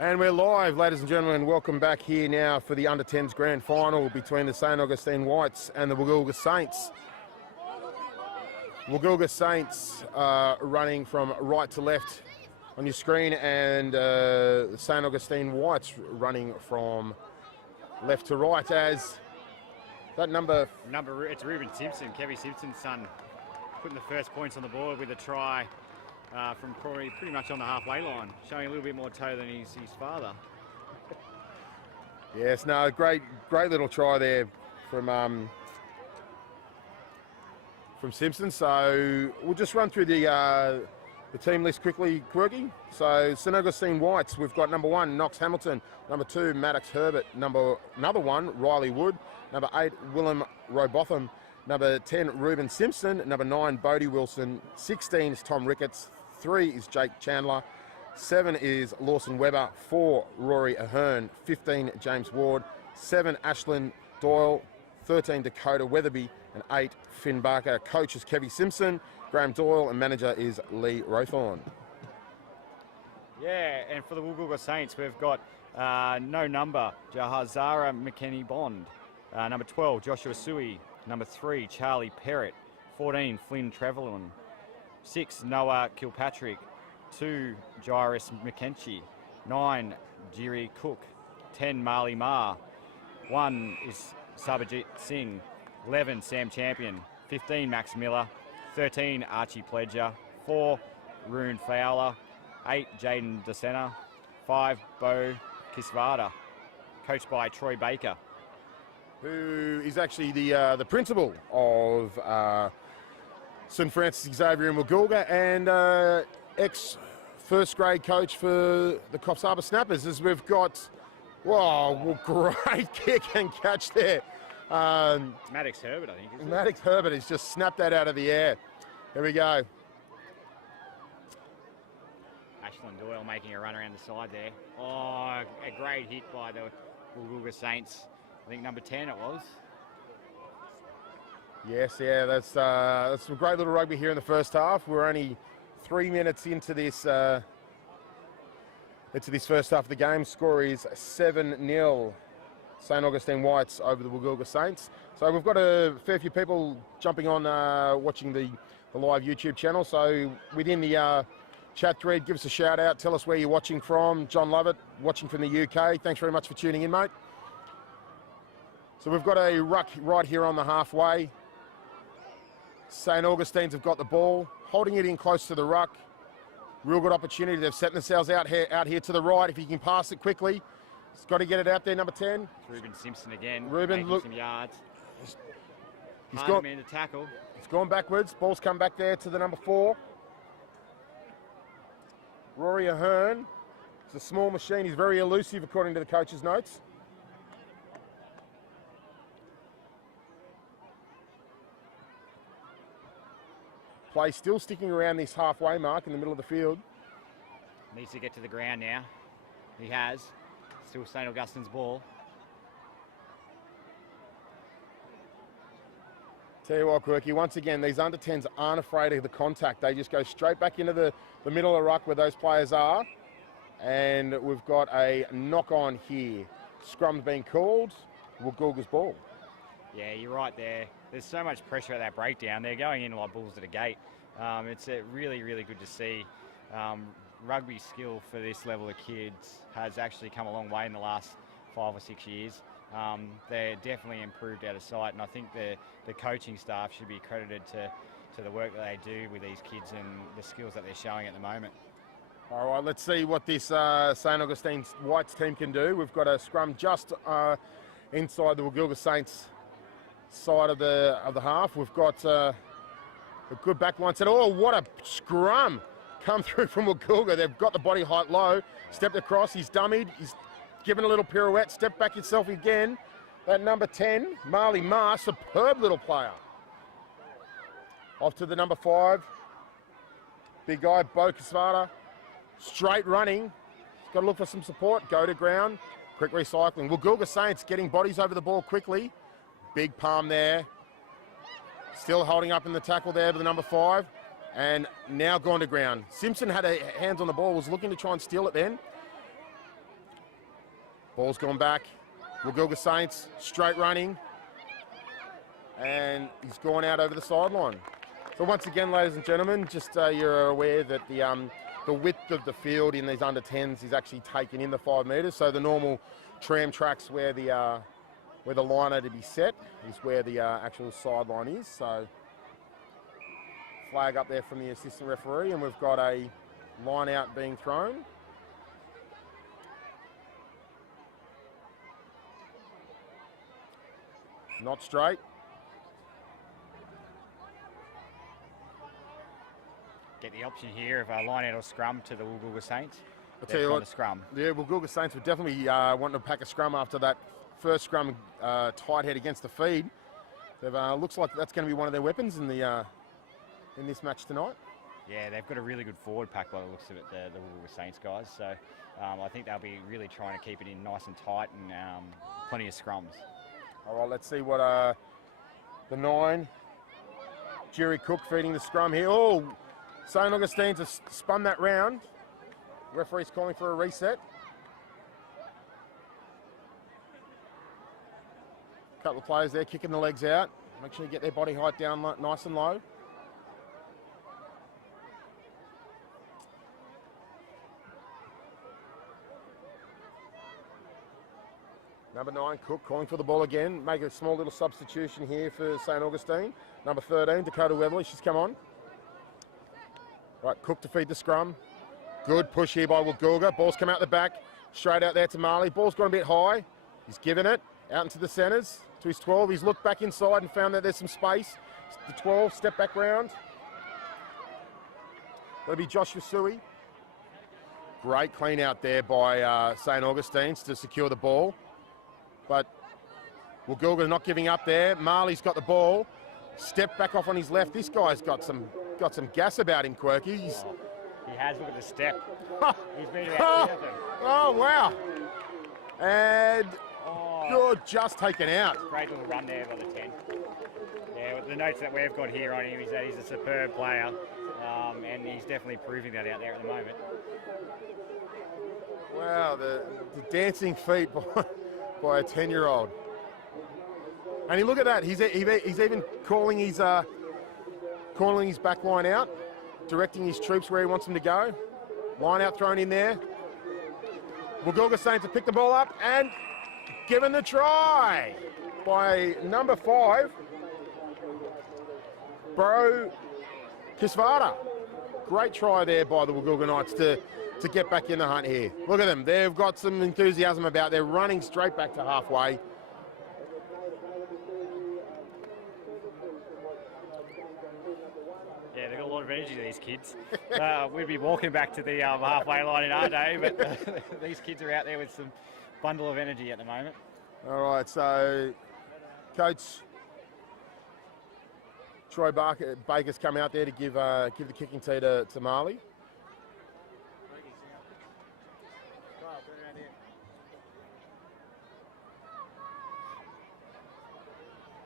And we're live, ladies and gentlemen. Welcome back here now for the Under-10s Grand Final between the St Augustine Whites and the Woolgoogla Saints. Woolgoogla Saints running from right to left on your screen, and the St Augustine Whites running from left to right as that number... It's Ruben Simpson, Kevy Simpson's son, putting the first points on the board with a try from Corey pretty much on the halfway line, showing a little bit more toe than his father. Yes, no, great little try there from Simpson. So we'll just run through the team list quickly, Quirky. So St Augustine Whites, we've got number 1, Knox Hamilton, number 2, Maddox Herbert, another 1, Riley Wood, number 8, Willem Robotham, number 10, Ruben Simpson, number 9, Bodie Wilson, 16 is Tom Ricketts, 3 is Jake Chandler, 7 is Lawson Webber, 4, Rory Ahern, 15, James Ward, 7, Ashlyn Doyle, 13, Dakota Weatherby, and 8, Finn Barker. Coach is Kevy Simpson, Graham Doyle, and manager is Lee Rowthorne. Yeah, and for the Woolgoogla Saints, we've got no number, Jahazara McKenny Bond, number 12, Joshua Sui, number 3, Charlie Perrott, 14, Flynn Trevelyan, 6, Noah Kilpatrick, 2, Jairus McKenchie, 9, Jiri Cook, 10, Marley Ma, 1 is Sabajit Singh, 11, Sam Champion, 15, Max Miller, 13, Archie Pledger, 4, Rune Fowler, 8, Jaden DeSena, 5, Bo Kisvada, coached by Troy Baker, who is actually the principal of St Francis Xavier in Woolgoogla, and ex-first grade coach for the Coffs Harbour Snappers, as we've got, great kick and catch there. it's Maddox Herbert, I think, isn't it? Maddox Herbert has just snapped that out of the air. Here we go. Ashlyn Doyle making a run around the side there. Oh, a great hit by the Woolgoogla Saints. I think number 10 it was. Yes, yeah, that's some great little rugby here in the first half. We're only 3 minutes into this first half of the game. Score is 7-0. St Augustine Whites over the Woolgoogla Saints. So we've got a fair few people jumping on, watching the live YouTube channel. So within the chat thread, give us a shout out. Tell us where you're watching from. John Lovett, watching from the UK. Thanks very much for tuning in, mate. So we've got a ruck right here on the halfway. St Augustines have got the ball, holding it in close to the ruck. Real good opportunity. They've set themselves out here to the right. If you can pass it quickly, he's got to get it out there, number 10. It's Ruben Simpson again, Ruben, making look, some yards. He's got man to tackle. It's gone backwards. Ball's come back there to the number 4. Rory Ahern. It's a small machine. He's very elusive, according to the coach's notes. Play still sticking around this halfway mark in the middle of the field. Needs to get to the ground now. He has. Still St Augustine's ball. Tell you what, Quirky, once again, these under-10s aren't afraid of the contact. They just go straight back into the middle of the ruck where those players are. And we've got a knock-on here. Scrum's been called. Woolgoogla's ball. Yeah, you're right there. There's so much pressure at that breakdown. They're going in like bulls at a gate. It's really, really good to see. Rugby skill for this level of kids has actually come a long way in the last 5 or 6 years. They're definitely improved out of sight, and I think the coaching staff should be credited to the work that they do with these kids and the skills that they're showing at the moment. All right, let's see what this St Augustine Whites team can do. We've got a scrum just inside the Woolgoogla Saints side of the half. We've got a good backline set. Oh, what a scrum come through from Woolgoogla. They've got the body height low, stepped across, he's dummied, he's given a little pirouette, stepped back himself again. That number 10, Marley Ma, superb little player. Off to the number 5, big guy, Bo Kisvada, straight running. He's got to look for some support, go to ground, quick recycling. Woolgoogla Saints getting bodies over the ball quickly. Big palm there. Still holding up in the tackle there with the number 5. And now gone to ground. Simpson had hands on the ball, was looking to try and steal it then. Ball's gone back. Woolgoogla Saints straight running. And he's gone out over the sideline. So once again, ladies and gentlemen, just you're aware that the width of the field in these under 10s is actually taken in the 5 metres. So the normal tram tracks where the liner to be set is where the actual sideline is. So flag up there from the assistant referee, and we've got a line out being thrown. Not straight. Get the option here of a line out or scrum to the Woolgoogla Saints. I'll tell you what, scrum. Yeah, Woolgoogla Saints would definitely want to pack a scrum after that first scrum tight head against the feed. Looks like that's going to be one of their weapons in this match tonight. Yeah, they've got a really good forward pack by the looks of it, the Woolgoogla Saints guys. So I think they'll be really trying to keep it in nice and tight and plenty of scrums. All right, let's see what the 9, Jerry Cook feeding the scrum here. Oh, St Augustine's has spun that round. Referee's calling for a reset. Couple of players there kicking the legs out. Make sure you get their body height down nice and low. Number 9, Cook, calling for the ball again. Make a small little substitution here for St Augustine. Number 13, Dakota Weatherly, she's come on. Right, Cook to feed the scrum. Good push here by Woolgoogla. Ball's come out the back, straight out there to Marley. Ball's gone a bit high. He's given it out into the centres to his 12. He's looked back inside and found that there's some space. The 12, step back round. That'll be Joshua Sui. Great clean out there by St Augustine's to secure the ball. But Woolgoogla not giving up there. Marley's got the ball. Step back off on his left. This guy's got some gas about him, Quirky. He has, look at the step. He's been about 7. Oh, wow. And you're just taken out. Great little run there by the 10. Yeah, the notes that we've got here on him is that he's a superb player, and he's definitely proving that out there at the moment. Wow, the dancing feet by a 10-year-old. And you look at that, he's even calling his back line out, directing his troops where he wants them to go. Line out thrown in there. Woolgoogla Saints to pick the ball up and given the try by number 5, Bro Kisvara. Great try there by the Woolgoogla Knights to get back in the hunt here. Look at them, they've got some enthusiasm about. They're running straight back to halfway. Yeah, they've got a lot of energy, these kids. We'd be walking back to the halfway line in our day, but these kids are out there with some bundle of energy at the moment. All right, so Coach Troy Baker's come out there to give the kicking tee to Marley.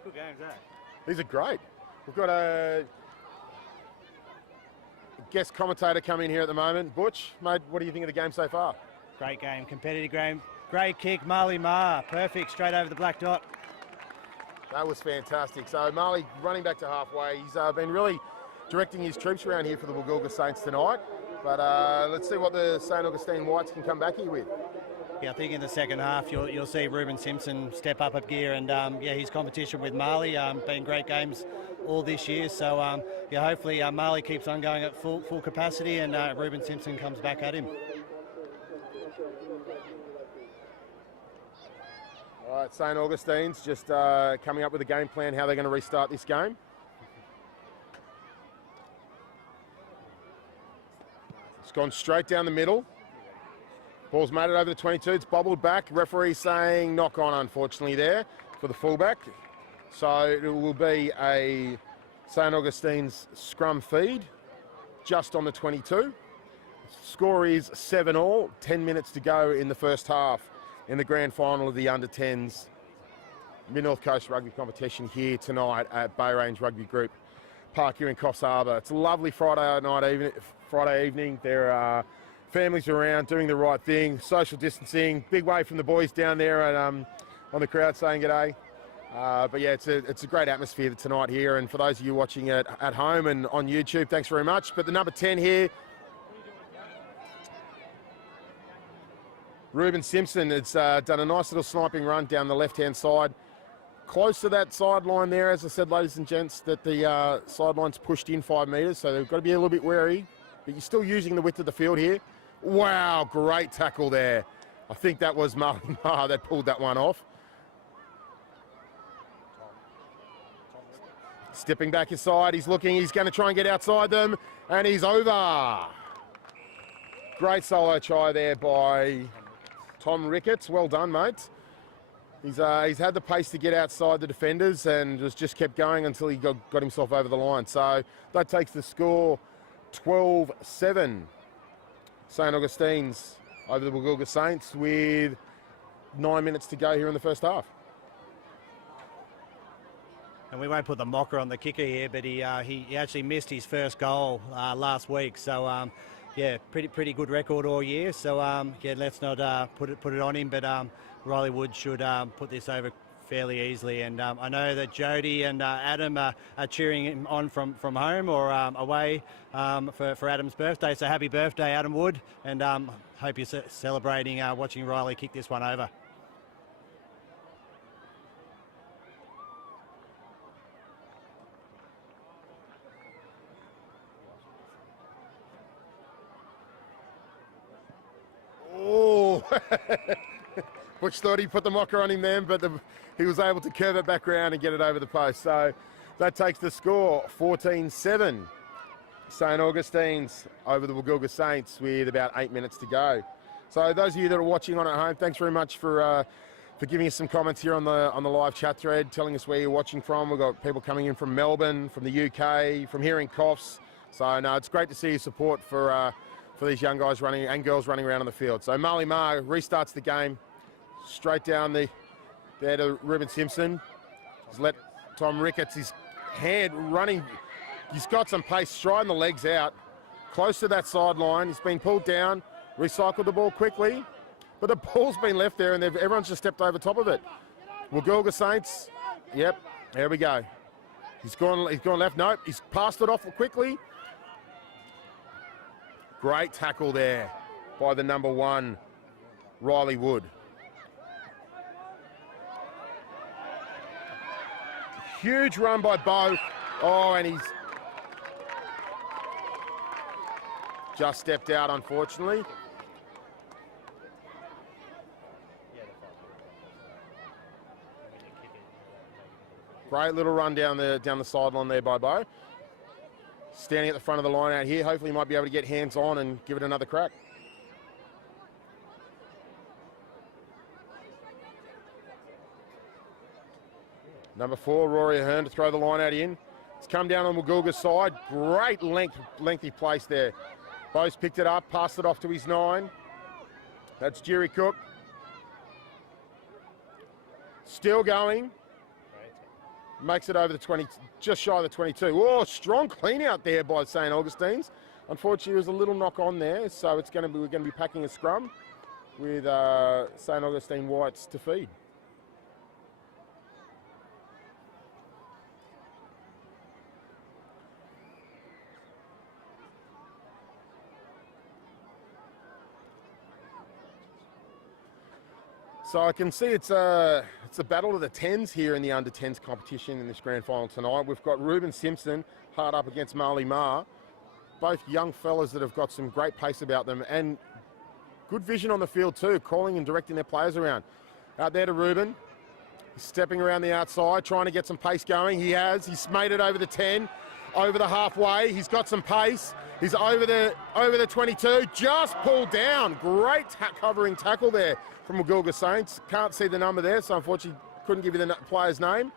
Good games, eh? These are great. We've got a guest commentator coming in here at the moment. Butch, mate, what do you think of the game so far? Great game, competitive game. Great kick, Marley Ma, perfect, straight over the black dot. That was fantastic. So Marley running back to halfway. He's been really directing his troops around here for the Woolgoogla Saints tonight. But let's see what the St Augustine Whites can come back here with. Yeah, I think in the second half you'll see Ruben Simpson step up a gear, and his competition with Marley been great games all this year. So hopefully Marley keeps on going at full capacity, and Ruben Simpson comes back at him. All right, St Augustine's just coming up with a game plan how they're going to restart this game. It's gone straight down the middle. Ball's made it over the 22. It's bobbled back. Referee saying knock on, unfortunately, there for the fullback. So it will be a St Augustine's scrum feed just on the 22. Score is 7-all. 10 minutes to go in the first half in the grand final of the under-10s Mid-North Coast Rugby competition here tonight at Bay Range Rugby Group Park here in Coffs Harbour. It's a lovely Friday evening. There are families around, doing the right thing, social distancing. Big wave from the boys down there and, on the crowd saying g'day. But yeah, it's a great atmosphere tonight here, and for those of you watching it at home and on YouTube, thanks very much. But the number 10 here, Ruben Simpson, has done a nice little sniping run down the left-hand side. Close to that sideline there, as I said, ladies and gents, that the sideline's pushed in 5 metres, so they've got to be a little bit wary, but you're still using the width of the field here. Wow, great tackle there. I think that was Marley Ma that pulled that one off. Stepping back inside, he's looking, he's going to try and get outside them, and he's over. Great solo try there by Tom Ricketts. Well done, mate. He's had the pace to get outside the defenders and just kept going until he got himself over the line. So that takes the score 12-7. St. Augustine's over the Woolgoogla Saints with 9 minutes to go here in the first half. And we won't put the mocker on the kicker here, but he actually missed his first goal last week. So yeah, pretty good record all year. So yeah, let's not put it on him. But Riley Wood should put this over fairly easily. And I know that Jody and Adam are cheering him on from home or away for Adam's birthday. So happy birthday, Adam Wood, and hope you're celebrating watching Riley kick this one over. Oh, Butch thought he put the mocker on him then, but he was able to curve it back around and get it over the post. So that takes the score 14-7. St. Augustine's over the Woolgoogla Saints with about 8 minutes to go. So those of you that are watching on at home, thanks very much for giving us some comments here on the live chat thread, telling us where you're watching from. We've got people coming in from Melbourne, from the UK, from here in Coffs. So no, it's great to see your support for these young guys running and girls running around on the field. So Marley Ma restarts the game. Straight down there to Ruben Simpson. He's let Tom Ricketts, his hand running. He's got some pace, striding the legs out. Close to that sideline. He's been pulled down, recycled the ball quickly. But the ball's been left there and everyone's just stepped over top of it. Woolgoogla Saints, yep, there we go. He's gone left, nope, he's passed it off quickly. Great tackle there by the number 1, Riley Wood. Huge run by Bo. Oh, and he's just stepped out, unfortunately. Great little run down the sideline there by Bo. Standing at the front of the line out here. Hopefully he might be able to get hands on and give it another crack. Number 4, Rory Ahern to throw the line out in. It's come down on Woolgoogla's side. Great lengthy place there. Bo's picked it up, passed it off to his 9. That's Jerry Cook. Still going. Makes it over the 20, just shy of the 22. Oh, strong clean out there by St. Augustine's. Unfortunately, there was a little knock on there, so we're going to be packing a scrum with St. Augustine Whites to feed. So I can see it's a battle of the 10s here in the under 10s competition in this grand final tonight. We've got Ruben Simpson hard up against Marley Ma. Both young fellas that have got some great pace about them and good vision on the field too, calling and directing their players around. Out there to Ruben. He's stepping around the outside, trying to get some pace going. He has. He's made it over the 10, over the halfway. He's got some pace. He's over the 22, just pulled down. Great covering tackle there from Woolgoogla Saints. Can't see the number there, so unfortunately couldn't give you the player's name.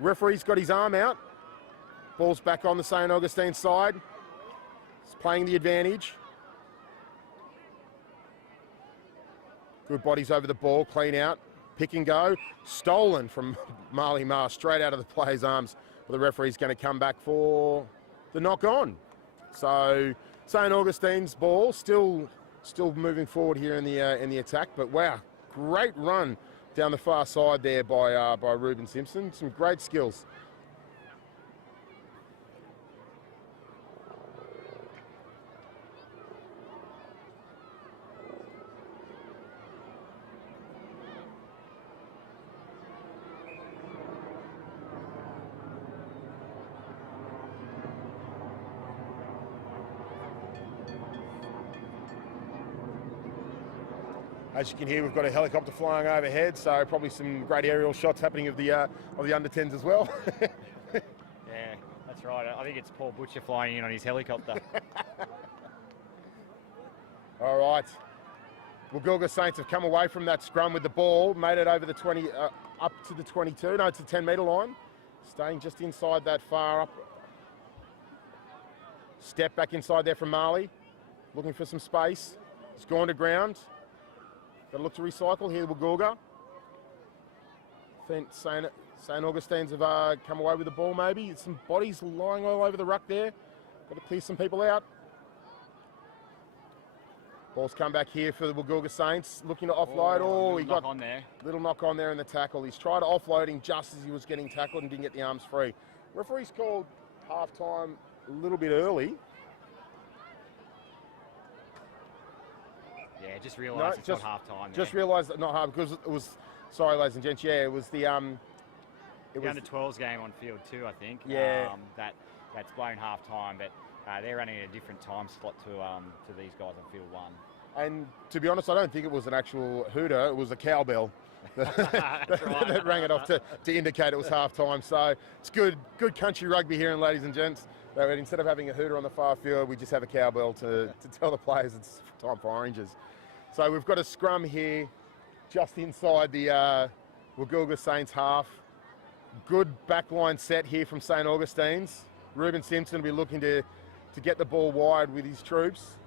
Referee's got his arm out. Ball's back on the St. Augustine side. He's playing the advantage. Good bodies over the ball, clean out. Pick and go. Stolen from Marley Ma, straight out of the player's arms. But the referee's going to come back for the knock on. So St. Augustine's ball, still moving forward here in the attack, but wow, great run down the far side there by Ruben Simpson. Some great skills. As you can hear, we've got a helicopter flying overhead, so probably some great aerial shots happening of the under-10s as well. Yeah, that's right. I think it's Paul Butcher flying in on his helicopter. All right. Woolgoogla Saints have come away from that scrum with the ball, made it over the 20, up to the 22. No, it's the 10-metre line. Staying just inside that far up. Step back inside there from Marley. Looking for some space. It's gone to ground. Got to look to recycle here, Woolgoogla. I think St. Augustine's have come away with the ball maybe. Some bodies lying all over the ruck there. Got to clear some people out. Ball's come back here for the Woolgoogla Saints. Looking to offload. Oh, he got on there. Little knock on there in the tackle. He's tried to offload him just as he was getting tackled and didn't get the arms free. Referee's called half-time a little bit early. Yeah, just realised it's not half-time. Just realised that not half, because it was, sorry ladies and gents, yeah, it was the... the under-12s game on field too, I think. Yeah. That's blown half-time, but they're running at a different time slot to these guys on field 1. And to be honest, I don't think it was an actual hooter, it was a cowbell that rang it off to indicate it was half-time. So it's good country rugby here, and ladies and gents. But instead of having a hooter on the far field, we just have a cowbell to tell the players it's time for oranges. So we've got a scrum here just inside the Woolgoogla Saints half. Good backline set here from St. Augustine's. Ruben Simpson will be looking to get the ball wide with his troops.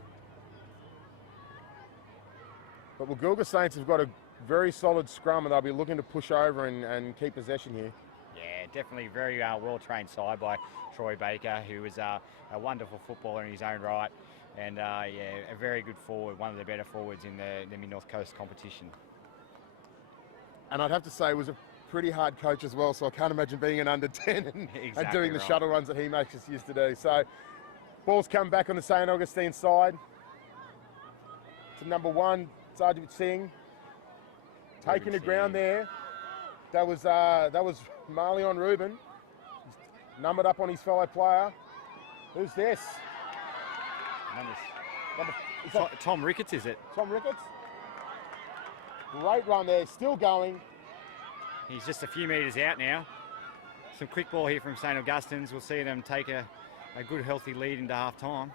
But Woolgoogla Saints have got a very solid scrum, and they'll be looking to push over and keep possession here. Yeah, definitely very well-trained side by Troy Baker, who is a wonderful footballer in his own right, and yeah, a very good forward, one of the better forwards in the Mid-North Coast competition. And I'd have to say, it was a pretty hard coach as well, so I can't imagine being an under-10 and doing the shuttle runs that he makes us used to do. So, ball's come back on the St. Augustine side to number 1, Sergeant Singh. Taking the ground there. That was Marley on Ruben. He's numbered up on his fellow player. Who's this? Tom Ricketts, is it? Tom Ricketts. Great run there, still going. He's just a few metres out now. Some quick ball here from St. Augustine's. We'll see them take a good, healthy lead into half-time.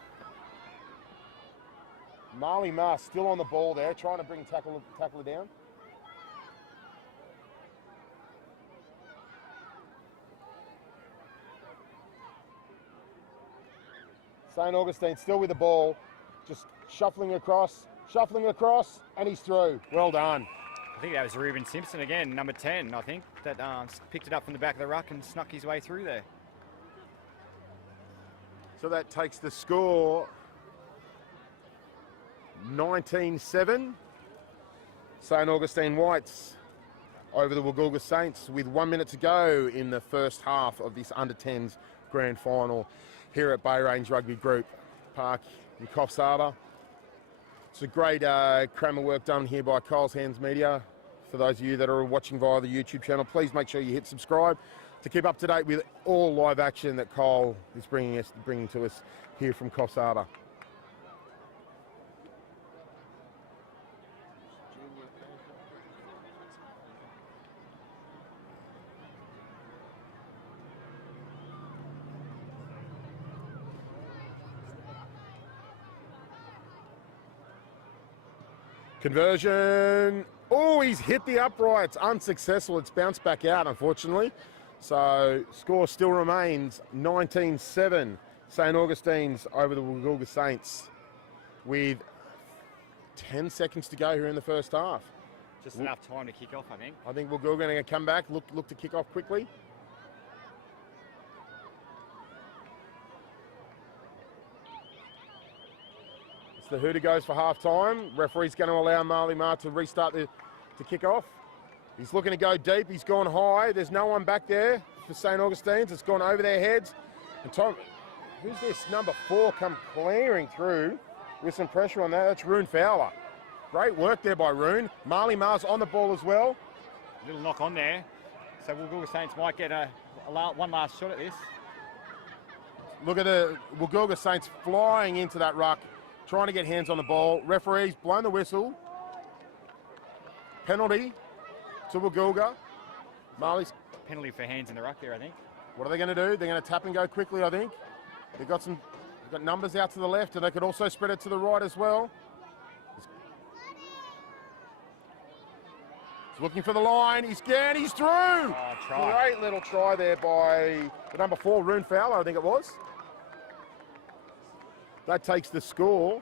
Marley Mars still on the ball there, trying to bring tackler down. St. Augustine still with the ball, just shuffling across, and he's through. Well done. I think that was Ruben Simpson again, number 10, I think, that picked it up from the back of the ruck and snuck his way through there. So that takes the score 19-7. St. Augustine Whites over the Woolgoogla Saints with 1 minute to go in the first half of this under-10s grand final here at Bay Range Rugby Group Park in Coffs Harbour. It's a great crammer work done here by Cole's Hands Media. For those of you that are watching via the YouTube channel, please make sure you hit subscribe to keep up to date with all live action that Cole is bringing to us here from Coffs Harbour. Conversion. Oh, he's hit the uprights. Unsuccessful. It's bounced back out, unfortunately. So, score still remains 19-7. St. Augustine's over the Woolgoogla Saints with 10 seconds to go here in the first half. Just enough time to kick off, I think. I think Woolgoogla going to come back, look to kick off quickly. the Hooter goes for half time. Referee's going to allow Marley Mar to restart to kick off. He's looking to go deep. He's gone high. There's no one back there for St. Augustine's. It's gone over their heads. And Tom, who's this? Number 4 come clearing through with some pressure on that. That's Rune Fowler. Great work there by Rune. Marley Mar's on the ball as well. Little knock on there. So Woolgoogla Saints might get one last shot at this. Look at the Woolgoogla Saints flying into that ruck, trying to get hands on the ball. Referee's blown the whistle. Penalty to Woolgoogla. Marley's Penalty for hands in the ruck there, I think. What are they going to do? They're going to tap and go quickly, I think. They've got numbers out to the left, and they could also spread it to the right as well. He's looking for the line. He's through. Oh, try. Great little try there by the number 4, Rune Fowler, I think it was. That takes the score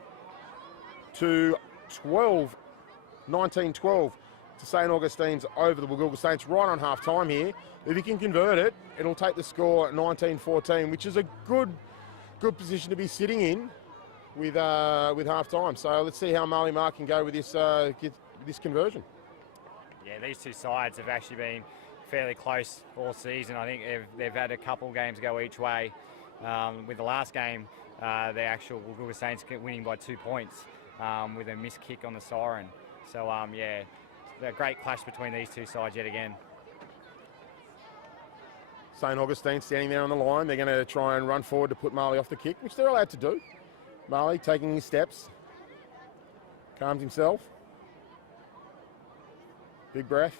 to 19-12 to St. Augustine's over the Woolgoogla Saints right on half time here. If you can convert it, it'll take the score 19-14, which is a good position to be sitting in with half time. So let's see how Marley Mar can go with this conversion. Yeah, these two sides have actually been fairly close all season. I think they've had a couple games go each way. With the last game, the actual Woolgoogla Saints winning by 2 points with a missed kick on the siren. So yeah, a great clash between these two sides yet again. St. Augustine standing there on the line. They're going to try and run forward to put Marley off the kick, which they're allowed to do. Marley taking his steps, calms himself. Big breath.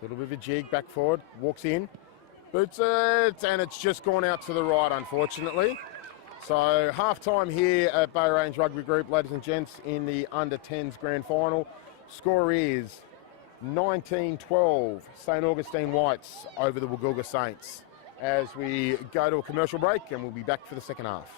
Little bit of a jig, back forward, walks in, boots it, and it's just gone out to the right, unfortunately. So half-time here at Bay Range Rugby Group, ladies and gents, in the under-10s grand final. Score is 19-12, St. Augustine Whites over the Woolgoogla Saints. As we go to a commercial break, and we'll be back for the second half.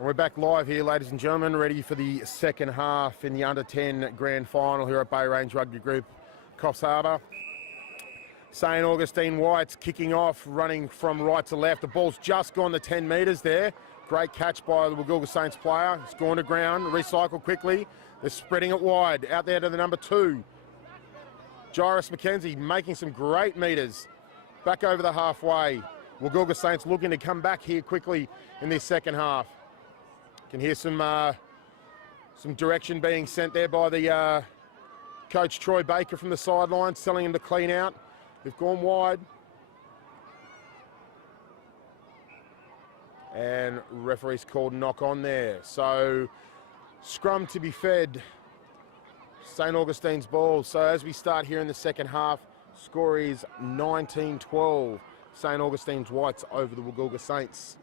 And we're back live here, ladies and gentlemen, ready for the second half in the under-10 grand final here at Bay Range Rugby Group, Coffs Harbour. St Augustine Whites kicking off, running from right to left. The ball's just gone the 10 metres there. Great catch by the Woolgoogla Saints player. It's gone to ground, recycle quickly. They're spreading it wide, out there to the number 2. Jairus McKenzie making some great metres. Back over the halfway. Woolgoogla Saints looking to come back here quickly in this second half. Can hear some direction being sent there by the coach Troy Baker from the sidelines, telling him to clean out. They've gone wide. And referee's called knock on there. So scrum to be fed. St Augustine's ball. So as we start here in the second half, score is 19-12. St Augustine's Whites over the Woolgoogla Saints.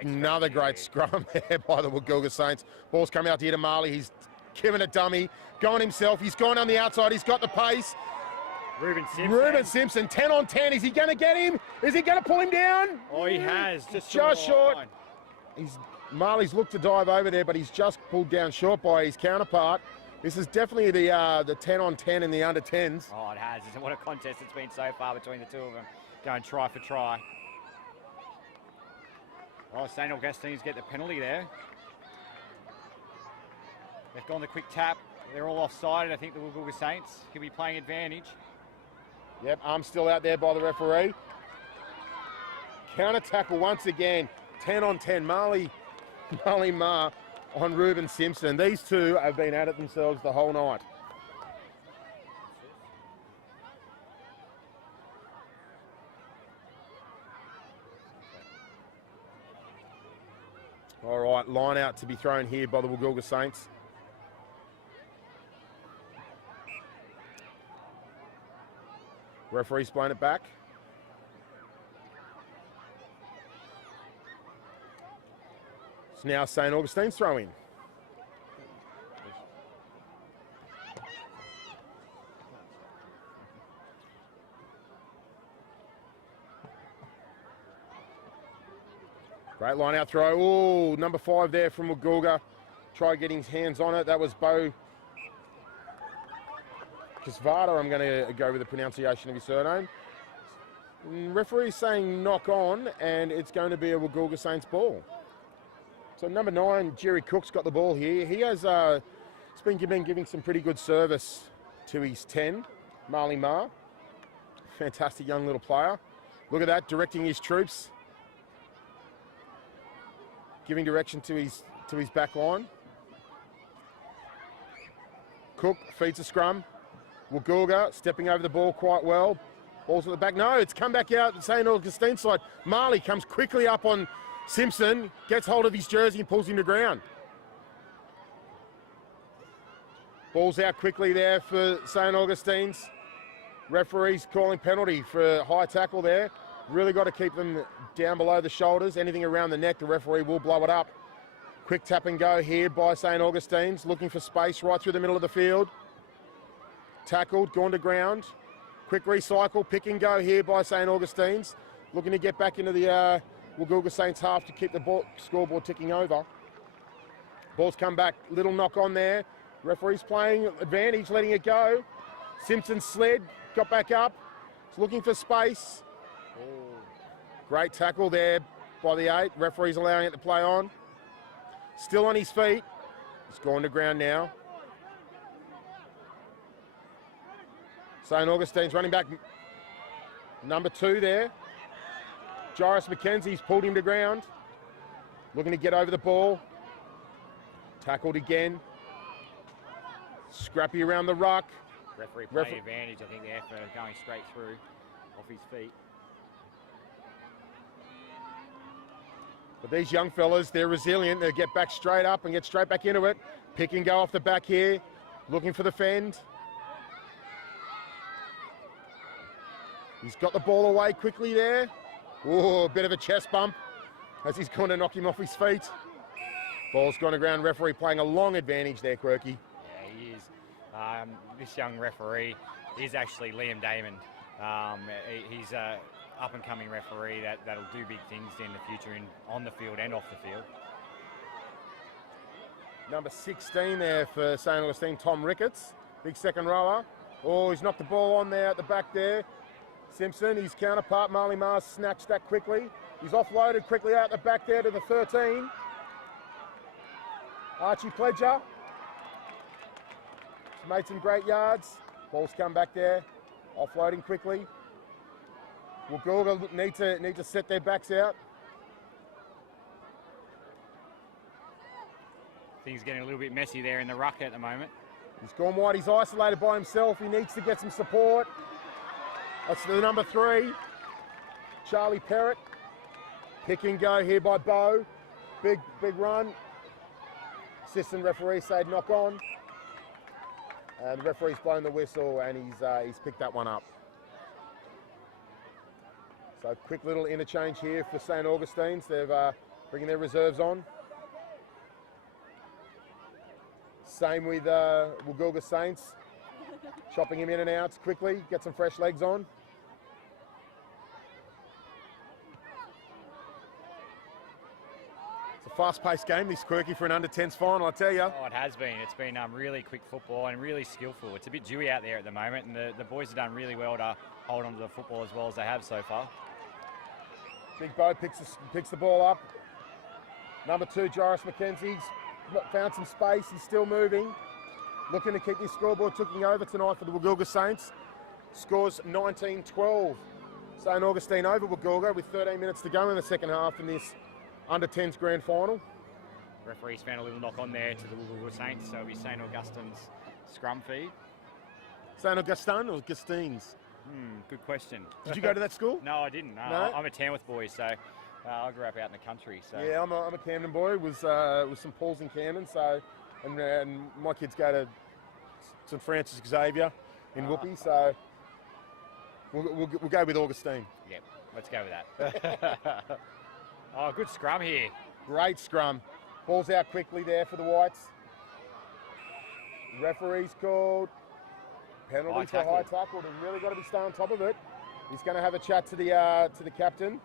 Another great scrum there by the Woolgoogla Saints. Ball's coming out here to Marley. He's given a dummy, gone himself. He's gone on the outside. He's got the pace. Reuben Simpson, 10 on 10. Is he going to get him? Is he going to pull him down? Oh, he has. Just short. Marley's looked to dive over there, but he's just pulled down short by his counterpart. This is definitely the 10 on 10 in the under 10s. Oh, it has. What a contest it's been so far between the two of them. Going try for try. Oh, St Augustine's get the penalty there. They've gone the quick tap. They're all offside. I think the Woolgoogla Saints could be playing advantage. Yep, arm still out there by the referee. Counter tackle once again. 10 on 10. Marley Ma on Reuben Simpson. These two have been at it themselves the whole night. All right, line out to be thrown here by the Woolgoogla Saints. Referee's blown it back. It's now St Augustine's throw in. Great line out throw. Oh, number 5 there from Woolgoogla. Try getting his hands on it. That was Bo Kisvada. I'm going to go with the pronunciation of his surname. Referee saying knock on, and it's going to be a Woolgoogla Saints ball. So number 9, Jerry Cook's got the ball here. He has been giving some pretty good service to his 10, Marley Ma. Fantastic young little player. Look at that, directing his troops. Giving direction to his back line. Cook feeds a scrum. Woolgoogla stepping over the ball quite well. Ball's at the back. No, it's come back out the St Augustine side. Marley comes quickly up on Simpson, gets hold of his jersey and pulls him to ground. Ball's out quickly there for St Augustine's. Referee's calling penalty for a high tackle there. Really got to keep them down below the shoulders. Anything around the neck, the referee will blow it up. Quick tap and go here by St Augustine's, looking for space right through the middle of the field. Tackled, gone to ground. Quick recycle, pick and go here by St Augustine's. Looking to get back into the Woolgoogla Saints half to keep the scoreboard ticking over. Ball's come back, little knock on there. Referee's playing advantage, letting it go. Simpson slid, got back up. He's looking for space. Great tackle there by the 8. Referee's allowing it to play on. Still on his feet. He's gone to ground now. St Augustine's running back. Number 2 there. Jairus McKenzie's pulled him to ground. Looking to get over the ball. Tackled again. Scrappy around the ruck. Referee playing advantage, I think, there for going straight through off his feet. But these young fellas, they're resilient. They get back straight up and get straight back into it. Pick and go off the back here. Looking for the fend. He's got the ball away quickly there. Oh, a bit of a chest bump as he's going to knock him off his feet. Ball's gone to ground. Referee playing a long advantage there, Quirky. years. This young referee is actually Liam Damon. He's a up-and-coming referee that'll do big things in the future on the field and off the field. Number 16 there for St Augustine, Tom Ricketts, big second rower. Oh, he's knocked the ball on there at the back there. Simpson, his counterpart, Marley Mars, snatched that quickly. He's offloaded quickly out the back there to the 13. Archie Pledger. He's made some great yards. Ball's come back there. Offloading quickly. Woolgoogla need to set their backs out. Things getting a little bit messy there in the ruck at the moment. He's gone wide. He's isolated by himself. He needs to get some support. That's the number 3, Charlie Perrott. Pick and go here by Bo. Big run. Assistant referee said knock on. And the referee's blown the whistle and he's picked that one up. So quick little interchange here for St Augustine's. They've bringing their reserves on. Same with Woolgoogla Saints. Chopping him in and out quickly, get some fresh legs on. It's a fast-paced game, this quirky for an under-10s final, I tell you. Oh, it has been. It's been really quick football and really skillful. It's a bit dewy out there at the moment, and the boys have done really well to hold on to the football as well as they have so far. Big Bo picks the ball up. Number 2, Joris McKenzie's found some space. He's still moving. Looking to keep this scoreboard ticking over tonight for the Woolgoogla Saints. Scores 19-12. St Augustine over Woolgoogla with 13 minutes to go in the second half in this under-10s grand final. Referee's found a little knock on there to the Woolgoogla Saints, so it'll be St Augustine's scrum feed. St Augustine or Augustines? Good question. Did you go to that school? No, I didn't. No? I'm a Tamworth boy, so I grew up out in the country. So yeah, I'm a Camden boy. Was St Paul's in Camden, so and my kids go to St Francis Xavier in Whoopi, so we'll go with Augustine. Yep, let's go with that. Oh, good scrum here. Great scrum. Ball's out quickly there for the Whites. Referee's called penalty for high tackle. They've really got to be staying on top of it. He's going to have a chat to the captain.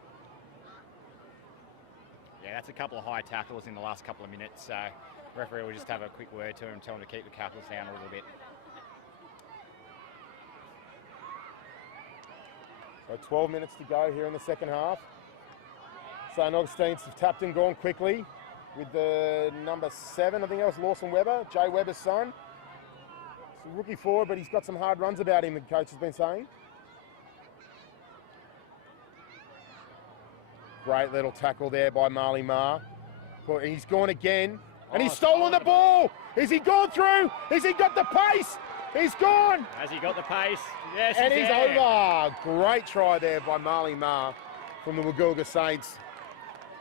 Yeah, that's a couple of high tackles in the last couple of minutes. So referee will just have a quick word to him, tell him to keep the tackles down a little bit. So 12 minutes to go here in the second half. St Augustine's have tapped and gone quickly with the number 7, I think that was Lawson Webber, Jay Webber's son. He's a rookie forward, but he's got some hard runs about him, the coach has been saying. Great little tackle there by Marley Marr. He's gone again, and he's stolen the ball. Has he gone through? Has he got the pace? He's gone. Has he got the pace? Yes, and he's there. over. Great try there by Marley Marr from the Woolgoogla Saints.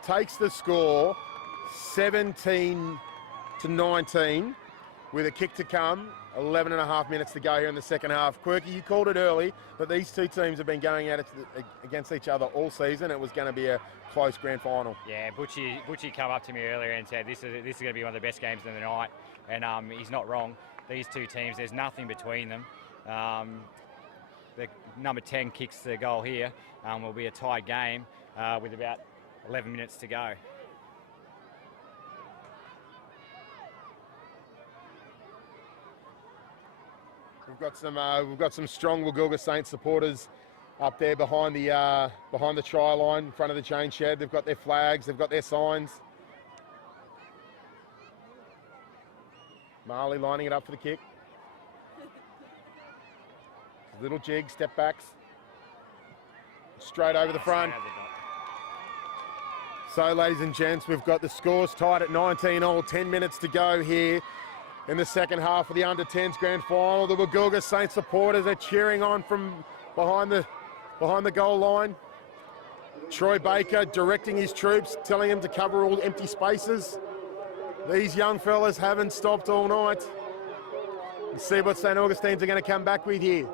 Takes the score 17-19 with a kick to come. 11 and a half minutes to go here in the second half. Quirky, you called it early, but these two teams have been going at it against each other all season. It was going to be a close grand final. Yeah, Butchie come up to me earlier and said this is going to be one of the best games of the night, and he's not wrong. These two teams, there's nothing between them. The number 10 kicks the goal here. Will be a tied game with about 11 minutes to go. We've got some strong Woolgoogla Saints supporters up there behind the try line in front of the chain shed. They've got their flags, they've got their signs. Marley lining it up for the kick. Little jig, step backs. Straight over the front. So, ladies and gents, we've got the scores tied at 19-all, 10 minutes to go here in the second half of the under-10s grand final. The Woolgoogla Saints supporters are cheering on from behind the goal line. Troy Baker directing his troops, telling them to cover all empty spaces. These young fellas haven't stopped all night. Let's see what St Augustines are going to come back with here.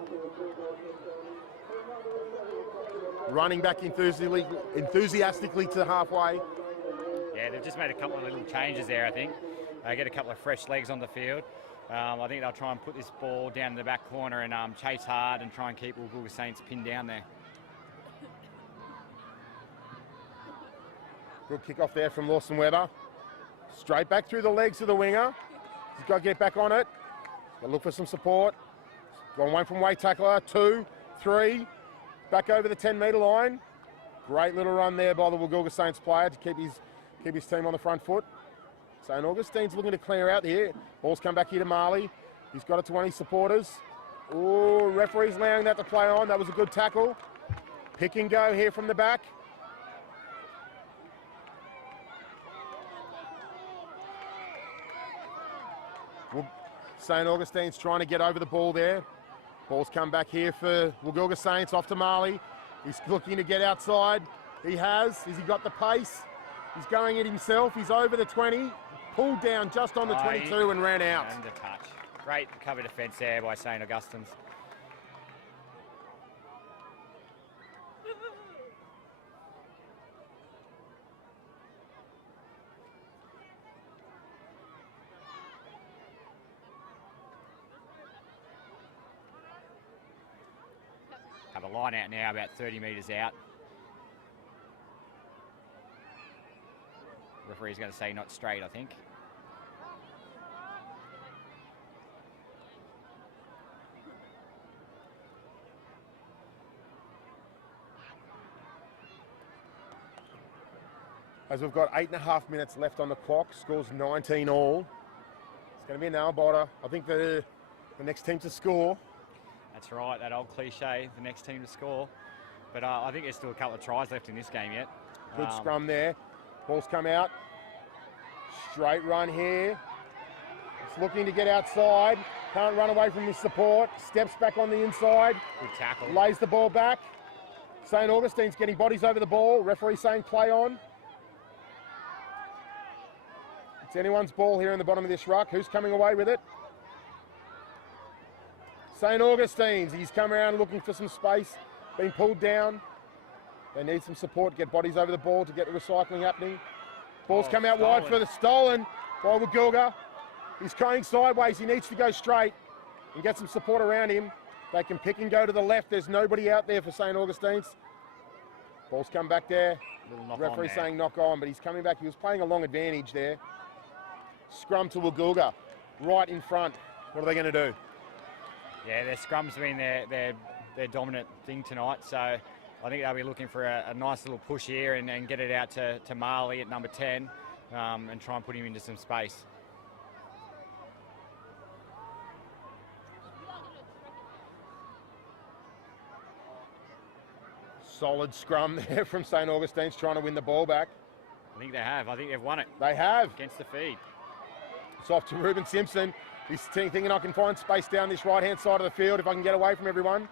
Running back enthusiastically to halfway. Yeah, they've just made a couple of little changes there, I think. Get a couple of fresh legs on the field. I think they'll try and put this ball down in the back corner and chase hard and try and keep Woolgoogla Saints pinned down there. Good kick off there from Lawson Webber. Straight back through the legs of the winger. He's got to get back on it. Got to look for some support. Gone one from weight tackler, 2, 3. Back over the 10-metre line. Great little run there by the Woolgoogla Saints player to keep his team on the front foot. St Augustine's looking to clear out here. Ball's come back here to Marley. He's got it to one of his supporters. Oh, referee's allowing that to play on. That was a good tackle. Pick and go here from the back. St Augustine's trying to get over the ball there. Ball's come back here for Woolgoogla Saints, off to Marley. He's looking to get outside. He has. Has he got the pace? He's going it himself. He's over the 20. Pulled down just on the 22 and ran out. Under touch. Great cover defence there by St Augustine's. Have a line out now, about 30 metres out. Referee's going to say not straight, I think. As we've got 8.5 minutes left on the clock, scores 19 all. It's going to be a nail biter. I think the next team to score. That's right, that old cliche, the next team to score. But I think there's still a couple of tries left in this game yet. Good scrum there. Ball's come out. Straight run here. It's looking to get outside. Can't run away from his support. Steps back on the inside. Good tackle. Lays the ball back. St Augustine's getting bodies over the ball. Referee saying play on. It's anyone's ball here in the bottom of this ruck. Who's coming away with it? St Augustine's. He's come around looking for some space. Been pulled down. They need some support. Get bodies over the ball to get the recycling happening. Ball's come out wide for the stolen by Woolgoogla. He's going sideways. He needs to go straight and get some support around him. They can pick and go to the left. There's nobody out there for St Augustine's. Ball's come back there. Referee saying knock on, but he's coming back. He was playing a long advantage there. Scrum to Woolgoogla, right in front. What are they going to do? Yeah, their scrum's been their dominant thing tonight, so I think they'll be looking for a nice little push here and get it out to Marley at number 10 and try and put him into some space. Solid scrum there from St Augustine's trying to win the ball back. I think they have. I think they've won it. They have. Against the feed. It's off to Ruben Simpson. He's thinking I can find space down this right-hand side of the field if I can get away from everyone.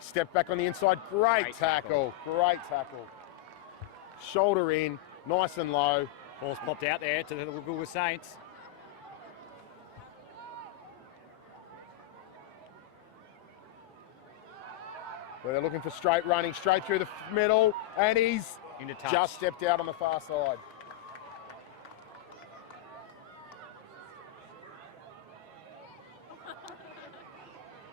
Step back on the inside. Great tackle. Great tackle. Shoulder in, nice and low. Ball's popped out there to the Woolgoogla Saints. Where they're looking for straight running, straight through the middle, and he's into touch. Just stepped out on the far side.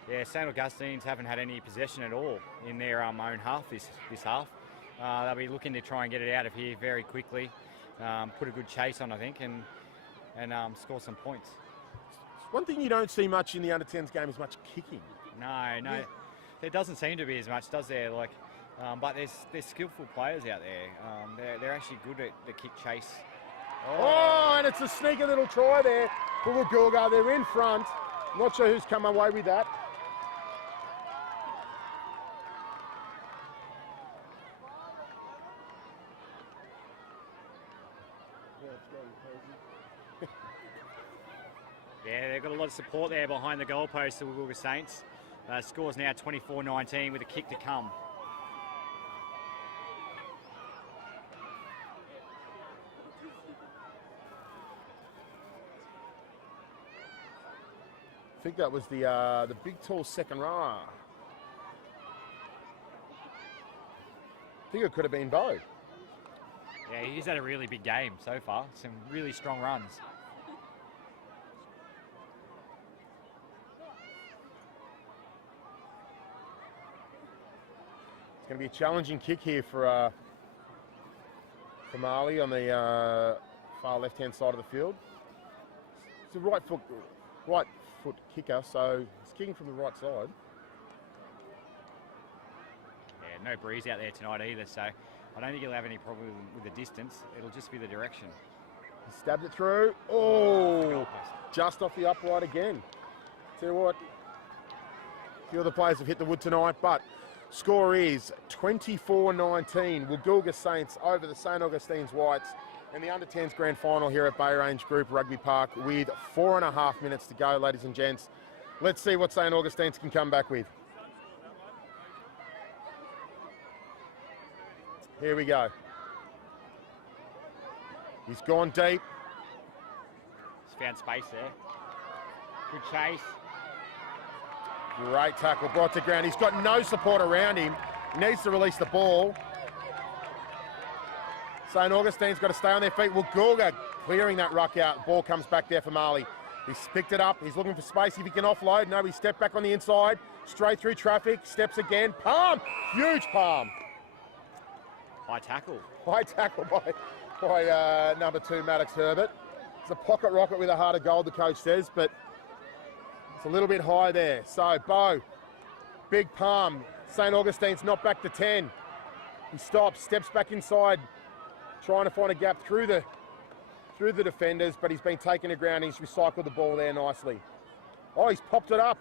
Yeah, St Augustine's haven't had any possession at all in their own half this half. They'll be looking to try and get it out of here very quickly, put a good chase on, I think, and score some points. One thing you don't see much in the under-10s game is much kicking. No, yeah. There doesn't seem to be as much, does there? Like, but there's skillful players out there. They're actually good at the kick chase. Oh, and it's a sneaky little try there for Woolgoogla. They're in front. Not sure who's come away with that. Yeah, they've got a lot of support there behind the goalpost, the Woolgoogla Saints. Scores now 24-19 with a kick to come. I think that was the big tall second row. I think it could have been Bo. Yeah, he's had a really big game so far. Some really strong runs. It's going to be a challenging kick here for Marley on the far left-hand side of the field. It's a right foot kicker, so he's kicking from the right side. Yeah, no breeze out there tonight either, so I don't think he'll have any problem with the distance. It'll just be the direction. He stabbed it through. Oh, just off the upright again. Tell you what, a few of the players have hit the wood tonight, but score is 24-19. Woolgoogla Saints over the St Augustines Whites in the under-10s grand final here at Bay Range Group Rugby Park with 4.5 minutes to go, ladies and gents. Let's see what St Augustines can come back with. Here we go. He's gone deep. He's found space there. Good chase. Great tackle brought to ground. He's got no support around him. He needs to release the ball. St Augustine's got to stay on their feet. Woolgoogla clearing that ruck out. Ball comes back there for Marley. He's picked it up. He's looking for space if he can offload. No, he stepped back on the inside. Straight through traffic. Steps again. Palm. Huge palm. High tackle. High tackle by number 2, Maddox Herbert. It's a pocket rocket with a heart of gold, the coach says, but it's a little bit high there. So, Bo, big palm. St Augustine's not back to 10. He stops, steps back inside, trying to find a gap through the defenders, but he's been taken to ground. He's recycled the ball there nicely. Oh, he's popped it up.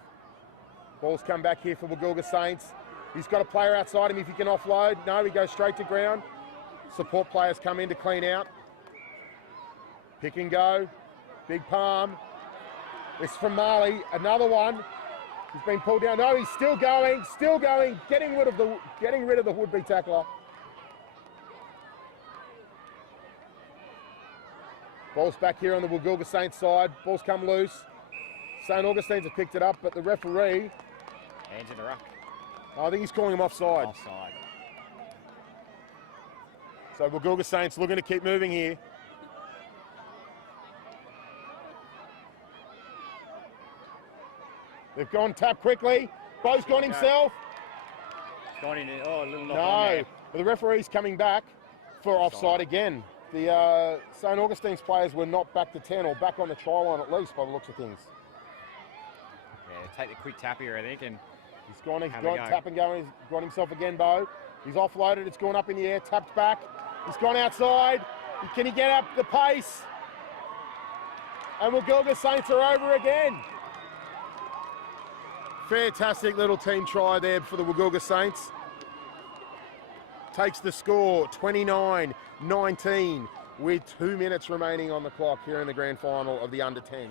Ball's come back here for Woolgoogla Saints. He's got a player outside him if he can offload. No, he goes straight to ground. Support players come in to clean out. Pick and go. Big palm. It's from Marley. Another one. He's been pulled down. No, he's still going. Getting rid of the would-be tackler. Ball's back here on the Woolgoogla Saints side. Ball's come loose. St Augustines have picked it up, but the referee... Hands in the ruck. I think he's calling him offside. Offside. So Woolgoogla Saints looking to keep moving here. They've gone tap quickly. Bo's gone himself. It's gone in. Oh, a little knock No, on there. but the referee's coming back for offside again. The St Augustine's players were not back to 10 or back on the try line at least by the looks of things. Yeah, take the quick tap here, I think, and He's gone go. tap and going. He's got himself again, Bo. He's offloaded. It's gone up in the air, tapped back. He's gone outside. Can he get up the pace? And Woolgoogla Saints are over again. Fantastic little team try there for the Woolgoogla Saints. Takes the score 29-19 with 2 minutes remaining on the clock here in the grand final of the under-10s.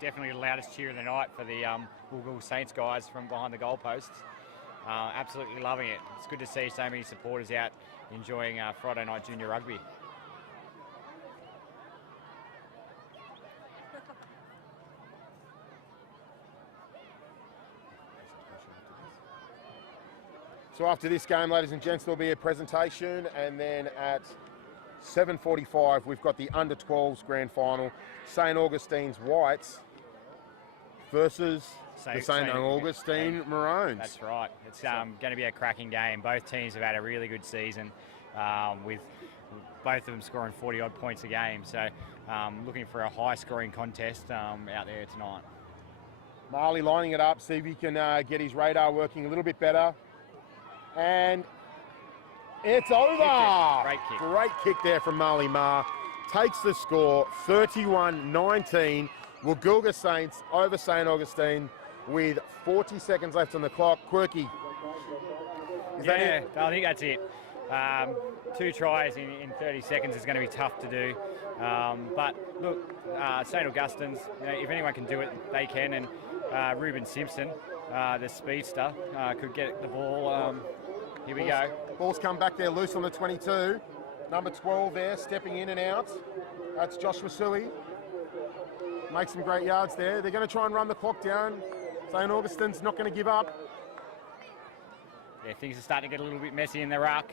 definitely the loudest cheer of the night for the Woolgoogla Saints guys from behind the goalposts. Absolutely loving it. It's good to see so many supporters out enjoying Friday night junior rugby. So after this game, ladies and gents, there'll be a presentation, and then at 7:45 we've got the under-12s grand final, St Augustine's Whites versus the St Augustine Maroons. That's right. It's going to be a cracking game. Both teams have had a really good season, with both of them scoring 40-odd points a game. So looking for a high-scoring contest out there tonight. Marley lining it up, see if he can get his radar working a little bit better. And it's over. Great kick. Great kick there from Marley Ma. Takes the score 31-19. Woolgoogla Saints over St Augustine with 40 seconds left on the clock. Quirky. Is that it? I think that's it. 2 tries in 30 seconds is going to be tough to do. But look, St Augustine's, if anyone can do it, they can. And Ruben Simpson, the speedster, could get the ball. Here we go. Ball's come back there loose on the 22. Number 12 there, stepping in and out. That's Joshua Sui. Makes some great yards there. They're going to try and run the clock down. St Augustine's not going to give up. Yeah, things are starting to get a little bit messy in the ruck.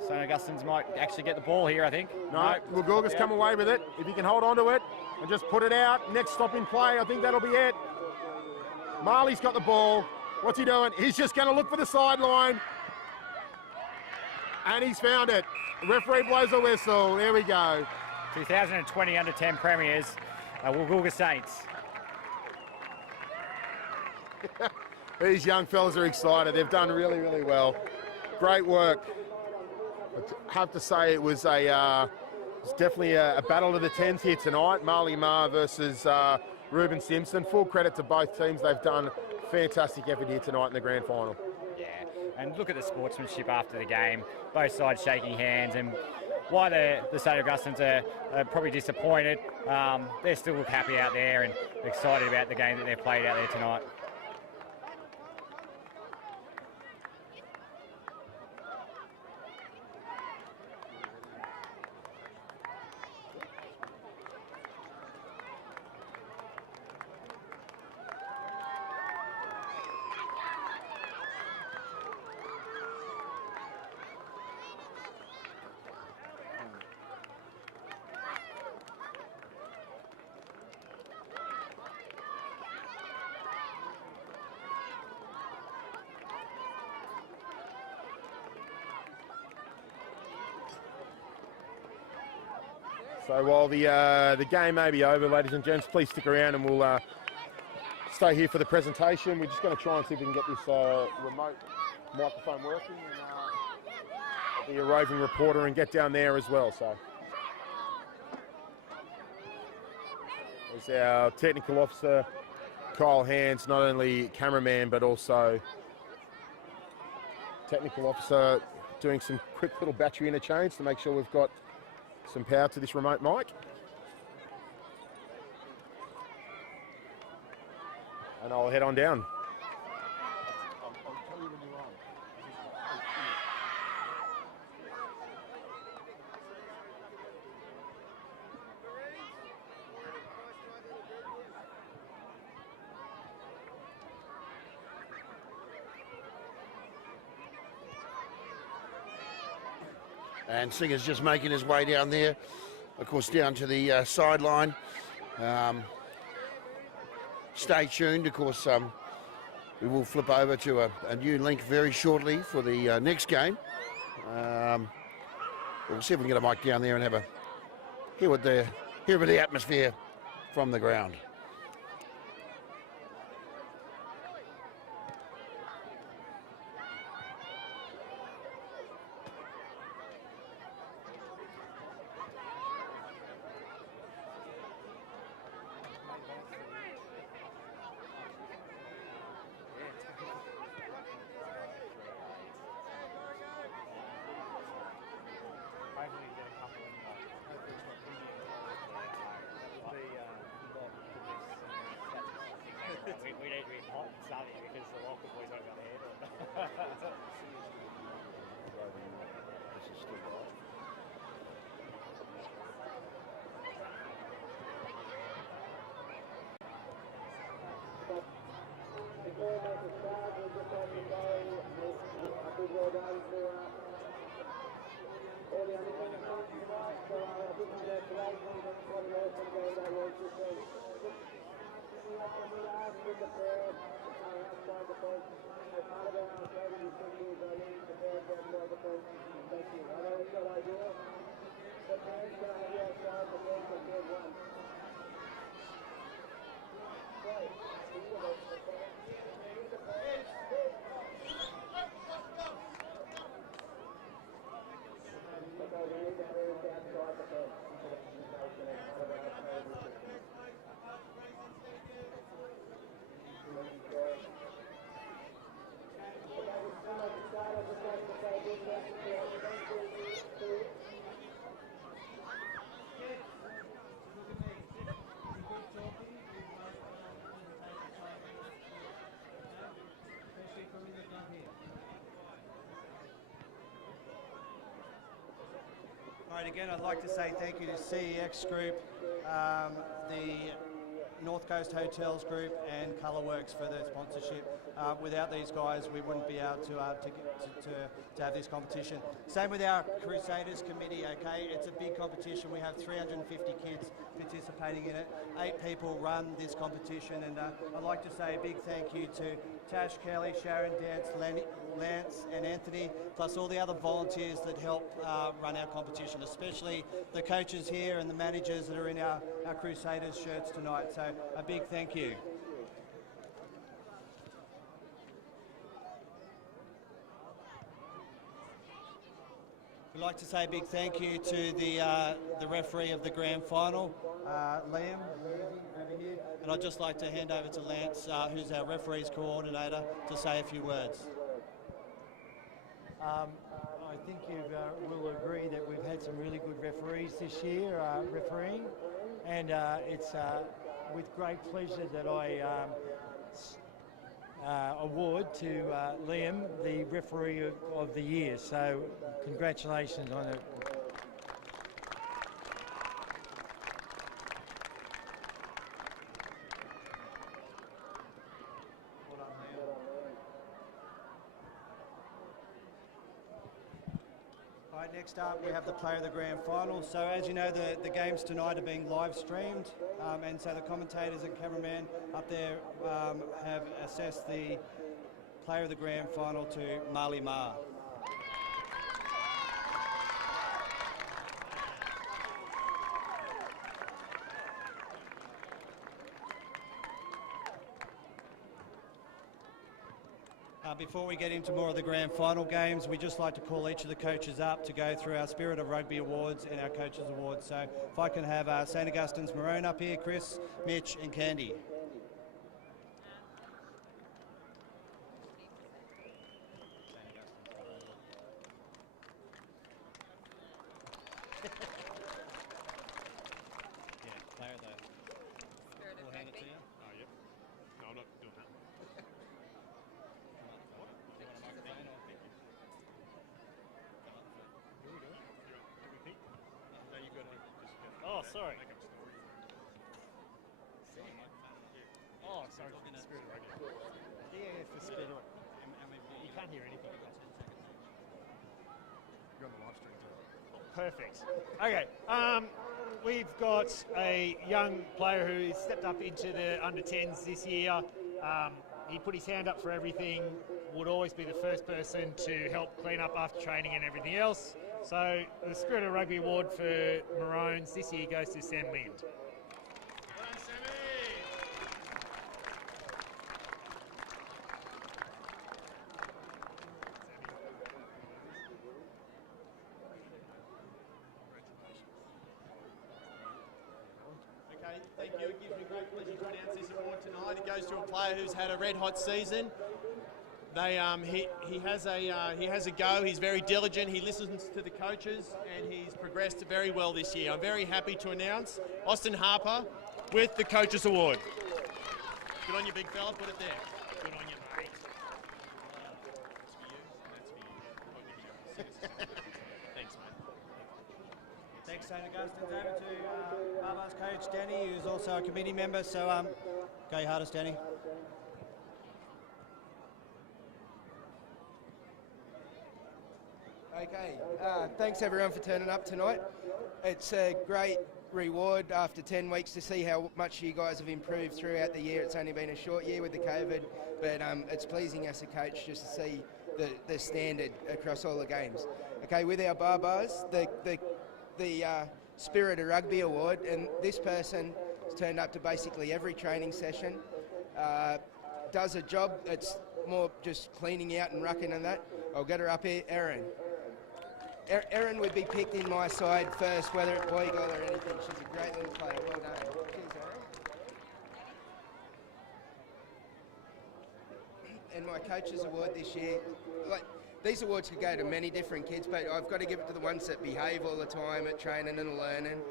St Augustine's might actually get the ball here, I think. No, Woolgoogla's come away with it. If he can hold on to it and just put it out, next stop in play, I think that'll be it. Marley's got the ball. What's he doing? He's just going to look for the sideline. And he's found it. The referee blows a whistle. There we go. 2020 under-10 premiers, Woolgoogla Saints. These young fellas are excited. They've done really, really well. Great work. I have to say it was it's definitely a battle of the 10s here tonight. Marley Ma versus Ruben Simpson. Full credit to both teams. They've done a fantastic effort here tonight in the grand final. Yeah, and look at the sportsmanship after the game. Both sides shaking hands, and why the St Augustines are probably disappointed, they're still happy out there and excited about the game that they've played out there tonight. So while the game may be over, ladies and gents, please stick around and we'll stay here for the presentation. We're just going to try and see if we can get this remote microphone working. And, I'll be a roving reporter and get down there as well. So there's our technical officer, Kyle Hands, not only cameraman but also technical officer, doing some quick little battery interchange to make sure we've got some power to this remote mic. And I'll head on down. And Singer's just making his way down there, of course, down to the sideline. Stay tuned, of course. We will flip over to a new link very shortly for the next game. We'll see if we can get a mic down there and have hear about the atmosphere from the ground. We need to be hot and sunny because the local boys won't go ahead. Right, again, I'd like to say thank you to CEX Group, the North Coast Hotels Group and Colourworks for the sponsorship. Without these guys, we wouldn't be able to have this competition. Same with our Crusaders committee, okay? It's a big competition. We have 350 kids participating in it. 8 people run this competition, and I'd like to say a big thank you to Tash, Kelly, Sharon, Dance, Lance and Anthony, plus all the other volunteers that help run our competition, especially the coaches here and the managers that are in our Crusaders shirts tonight. So a big thank you. We'd like to say a big thank you to the referee of the grand final, Liam, over here. And I'd just like to hand over to Lance, who's our referees coordinator, to say a few words. I think you will agree that we've had some really good referees this year refereeing, and it's with great pleasure that I award to Liam the referee of the year. So congratulations on it. Next up, we have the player of the grand final. So as you know, the games tonight are being live streamed, and so the commentators and cameraman up there have assessed the player of the grand final to Marley Ma. Before we get into more of the grand final games, we'd just like to call each of the coaches up to go through our Spirit of Rugby Awards and our Coaches Awards. So if I can have St Augustine's Maroon up here, Chris, Mitch and Candy. Oh, sorry. Oh, sorry. For the Spirit of Rugby. Yeah, for Spirit of Rugby. You can't hear anything. You're on the live stream too. Perfect. Okay. We've got a young player who stepped up into the under-10s this year. He put his hand up for everything, would always be the first person to help clean up after training and everything else. So the Spirit of Rugby Award for Maroons this year goes to Sam Lind. Okay, thank you. It gives me great pleasure to announce this award tonight. It goes to a player who's had a red-hot season. He has a go. He's very diligent. He listens to the coaches, and he's progressed very well this year. I'm very happy to announce Austin Harper with the Coaches Award. Good on you, big fella. Put it there. Good on you, mate. That's for you. That's for you. Thanks, mate. Thanks, St Augustine's. Over to Barbar's coach, Danny, who's also a committee member. So go your hardest, Danny. Okay, thanks everyone for turning up tonight. It's a great reward after 10 weeks to see how much you guys have improved throughout the year. It's only been a short year with the COVID, but it's pleasing as a coach just to see the standard across all the games. Okay, with our Barbars, the Spirit of Rugby Award, and this person has turned up to basically every training session, does a job that's more just cleaning out and rucking and that. I'll get her up here, Erin. Erin would be picked in my side first, whether it's Woolgoogla or anything. She's a great little player. Well done. Cheers, Erin. And my Coaches Award this year, like these awards could go to many different kids, but I've got to give it to the ones that behave all the time at training and learning.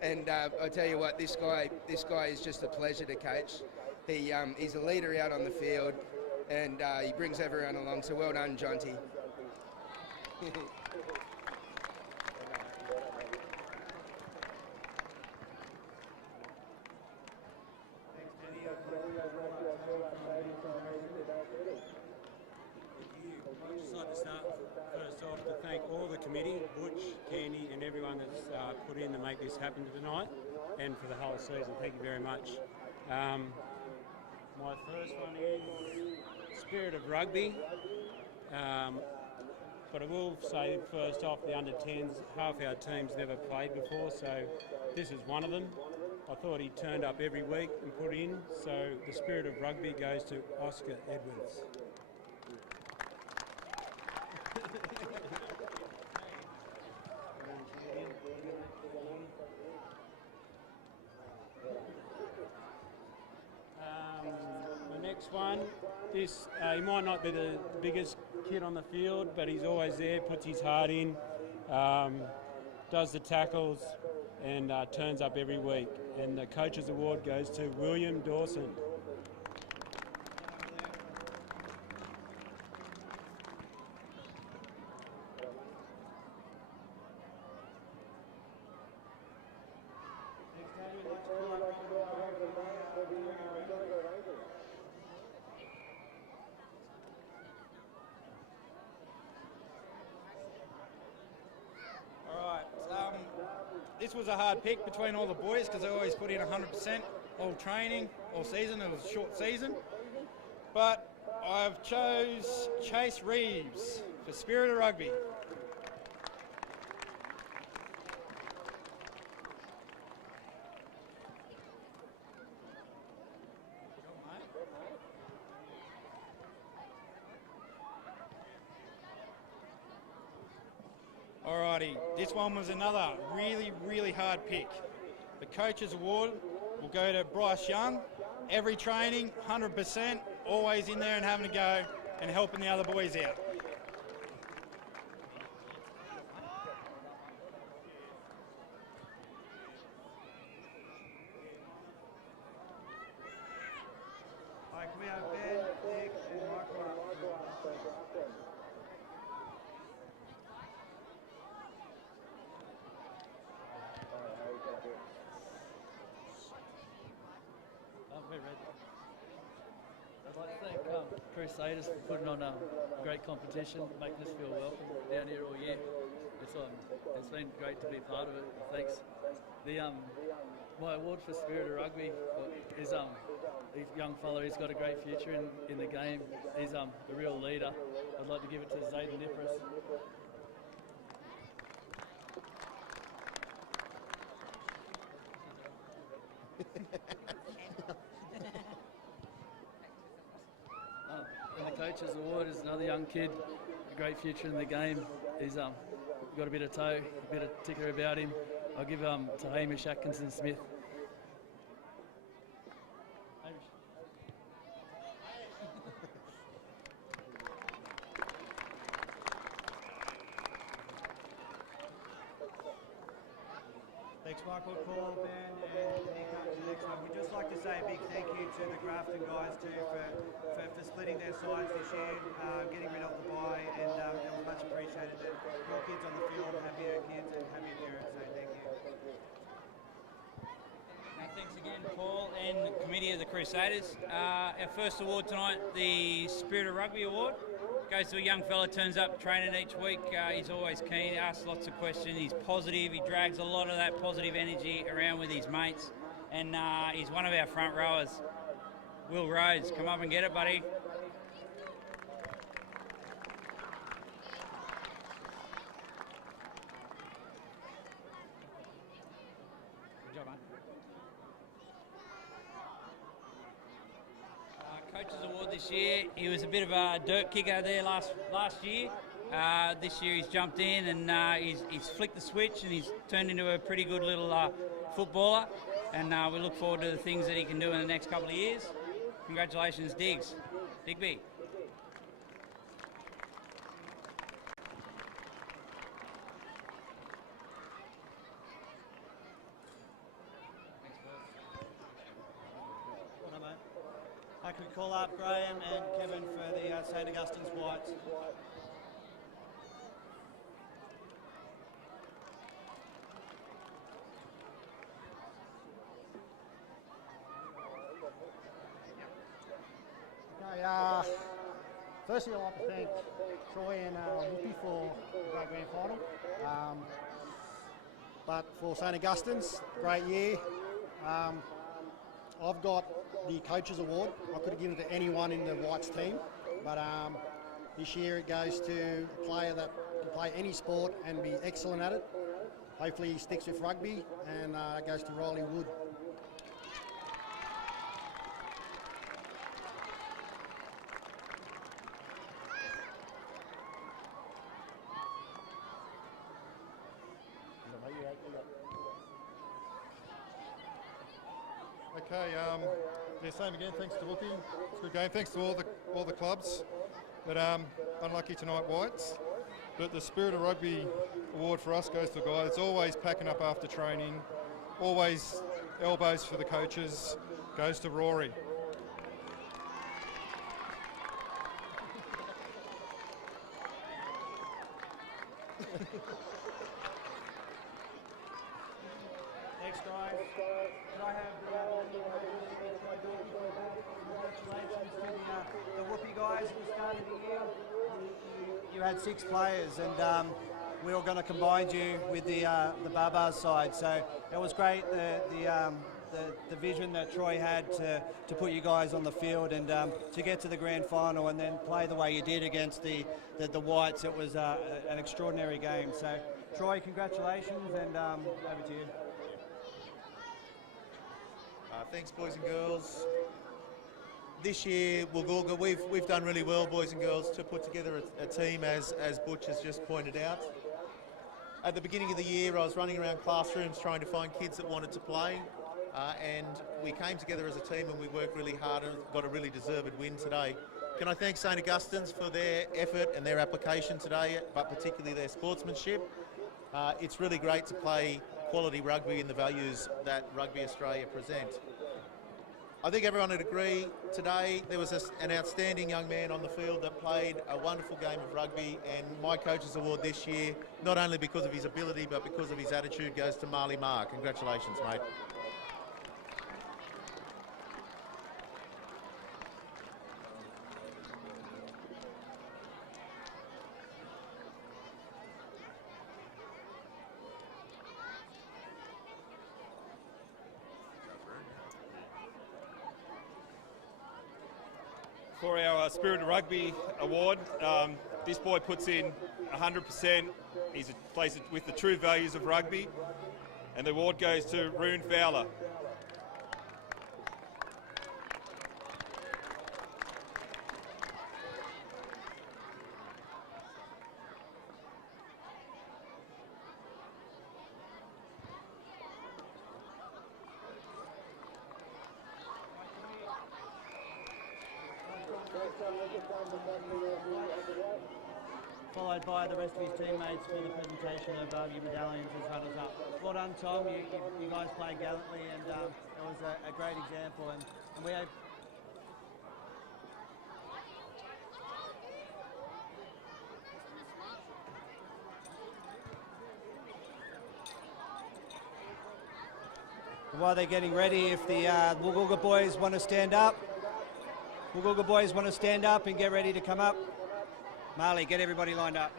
And I tell you what, this guy is just a pleasure to coach. He's a leader out on the field, and he brings everyone along. So well done, Jonty. like to start first off to thank all the committee, Butch, Candy and everyone that's put in to make this happen tonight and for the whole season. Thank you very much. My first one is Spirit of Rugby. But I will say first off, the under-10s, half our team's never played before, so this is one of them. I thought he turned up every week and put in, so the Spirit of Rugby goes to Oscar Edwards. The next one, he might not be the biggest kid on the field, but he's always there, puts his heart in, does the tackles, and turns up every week. And the Coaches Award goes to William Dawson. This was a hard pick between all the boys because they always put in 100% all training, all season. It was a short season. But I've chose Chase Reeves for Spirit of Rugby. Alrighty, this one was another really hard pick. The Coaches Award will go to Bryce Young. Every training, 100%, always in there and having a go and helping the other boys out. Can we have Ben, Nick, and Michael? I'd like to thank Crusaders for putting on a great competition, making us feel welcome down here all year. It's been great to be part of it. Thanks. My award for Spirit of Rugby is this young fella. He's got a great future in the game. He's a real leader. I'd like to give it to Zayden Nipris. And the Coaches Award is another young kid, a great future in the game. He's got a bit of toe, a bit of ticker about him. I'll give to Hamish Atkinson Smith. Thanks, Michael. Paul, Ben, and Nick up to the next one. We'd just like to say a big thank you to the Grafton guys too for splitting their sides this year, getting rid of the bye, and it was much appreciated that more kids on the field, happier kids and happier parents, so thank you. Thanks again, Paul and the committee of the Crusaders. Our first award tonight, the Spirit of Rugby Award, goes to a young fella, turns up training each week. He's always keen, asks lots of questions, he's positive, he drags a lot of that positive energy around with his mates, and he's one of our front rowers. Will Rhodes, come up and get it, buddy. Good job, mate. Coaches Award this year, he was a bit of a dirt kicker there last year. This year he's jumped in and he's flicked the switch and he's turned into a pretty good little footballer, and we look forward to the things that he can do in the next couple of years. Congratulations, Digby. I could call up Graham and Kevin for the St Augustine's Whites. Okay, firstly I'd like to thank Troy and Whoopi for the great grand final. But for St Augustine's, great year. I've got the Coaches Award. I could have given it to anyone in the Whites team, but this year it goes to a player that can play any sport and be excellent at it. Hopefully he sticks with rugby, and it goes to Riley Wood. Okay, yeah, same again. Thanks to Whoopi. It's a good game. Thanks to all the clubs. But unlucky tonight, Whites. But the Spirit of Rugby award for us goes to a guy that's always packing up after training, always elbows for the coaches. Goes to Rory. Next, guys. Can I have congratulations to the Whoopi guys at the start of the year. You had 6 players, and we were going to combine you with the Barbars side, so it was great. The vision that Troy had to put you guys on the field and to get to the grand final and then play the way you did against the Whites, it was an extraordinary game. So, Troy, congratulations, and over to you. Thanks, boys and girls. This year, Woolgoogla, we've done really well, boys and girls, to put together a team, as Butch has just pointed out. At the beginning of the year, I was running around classrooms trying to find kids that wanted to play, and we came together as a team and we worked really hard and got a really deserved win today. Can I thank St Augustine's for their effort and their application today, but particularly their sportsmanship. It's really great to play quality rugby and the values that Rugby Australia present. I think everyone would agree today there was an outstanding young man on the field that played a wonderful game of rugby, and my Coaches Award this year, not only because of his ability but because of his attitude, goes to Marley Marr. Congratulations, mate. For our Spirit of Rugby award, this boy puts in 100%. He plays it with the true values of rugby, and the award goes to Rune Fowler. Followed by the rest of his teammates for the presentation of your medallions as runners-up. Well done, Tom. You guys played gallantly, and it was a great example. And we have. While they're getting ready, if the Woolgoogla boys want to stand up, and get ready to come up. Marley, get everybody lined up.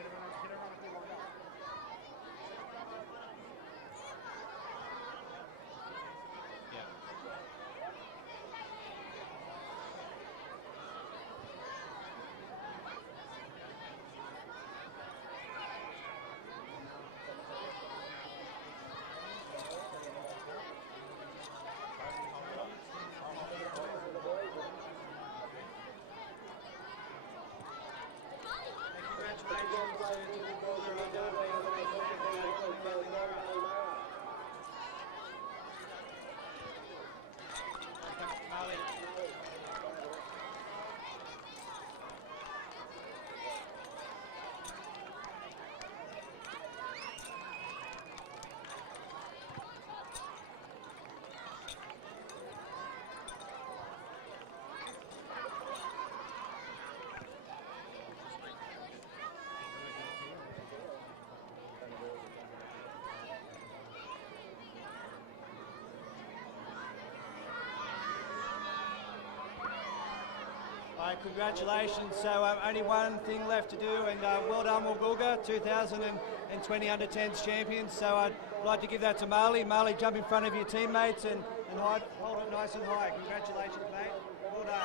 Congratulations. So only one thing left to do, and well done, Woolgoogla, 2020 Under-10s champions. So I'd like to give that to Marley. Marley, jump in front of your teammates and hold it nice and high. Congratulations, mate. Well done.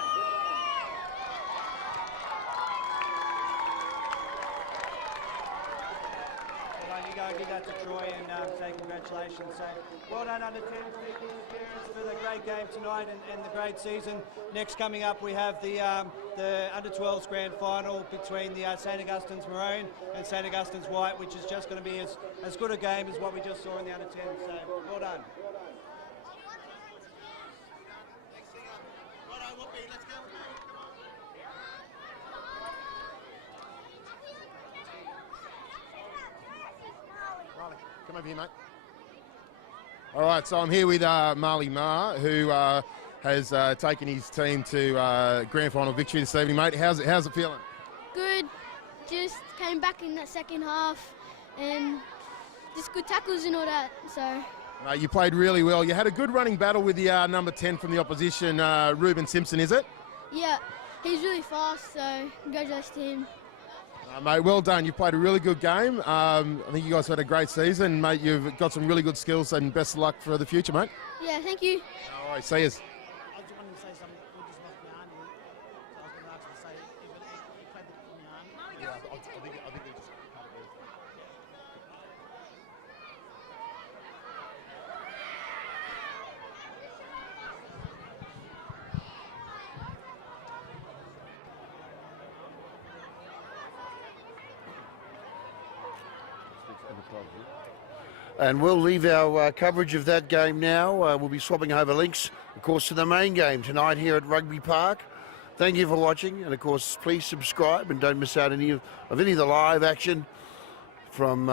You go and give that to Troy and say congratulations. So well done under 10s, thank you parents for the great game tonight and the great season. Next coming up we have the under 12s grand final between the St Augustine's Maroon and St Augustine's White, which is just going to be as good a game as what we just saw in the under 10s. So well done. Come over here, mate. All right, so I'm here with Marley Ma, who has taken his team to grand final victory this evening, mate. How's it feeling? Good. Just came back in that second half and just good tackles and all that. So. Mate, you played really well. You had a good running battle with the number 10 from the opposition, Ruben Simpson, is it? Yeah, he's really fast, so congratulations to him. Mate, well done. You played a really good game. I think you guys had a great season, mate. You've got some really good skills and best of luck for the future, mate. Yeah, thank you. All right, see yous. I just wanted to say something. We just lost behind you. So I was going to ask you to say, you played behind. Yeah, I think they just. And we'll leave our coverage of that game now. We'll be swapping over links, of course, to the main game tonight here at Rugby Park. Thank you for watching, and of course, please subscribe and don't miss out any of the live action from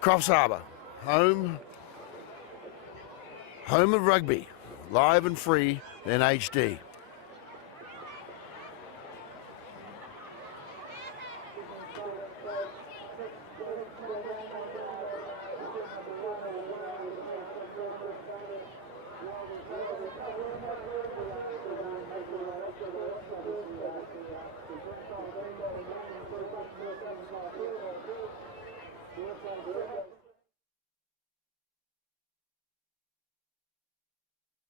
Crofts Harbour, home of rugby, live and free in HD.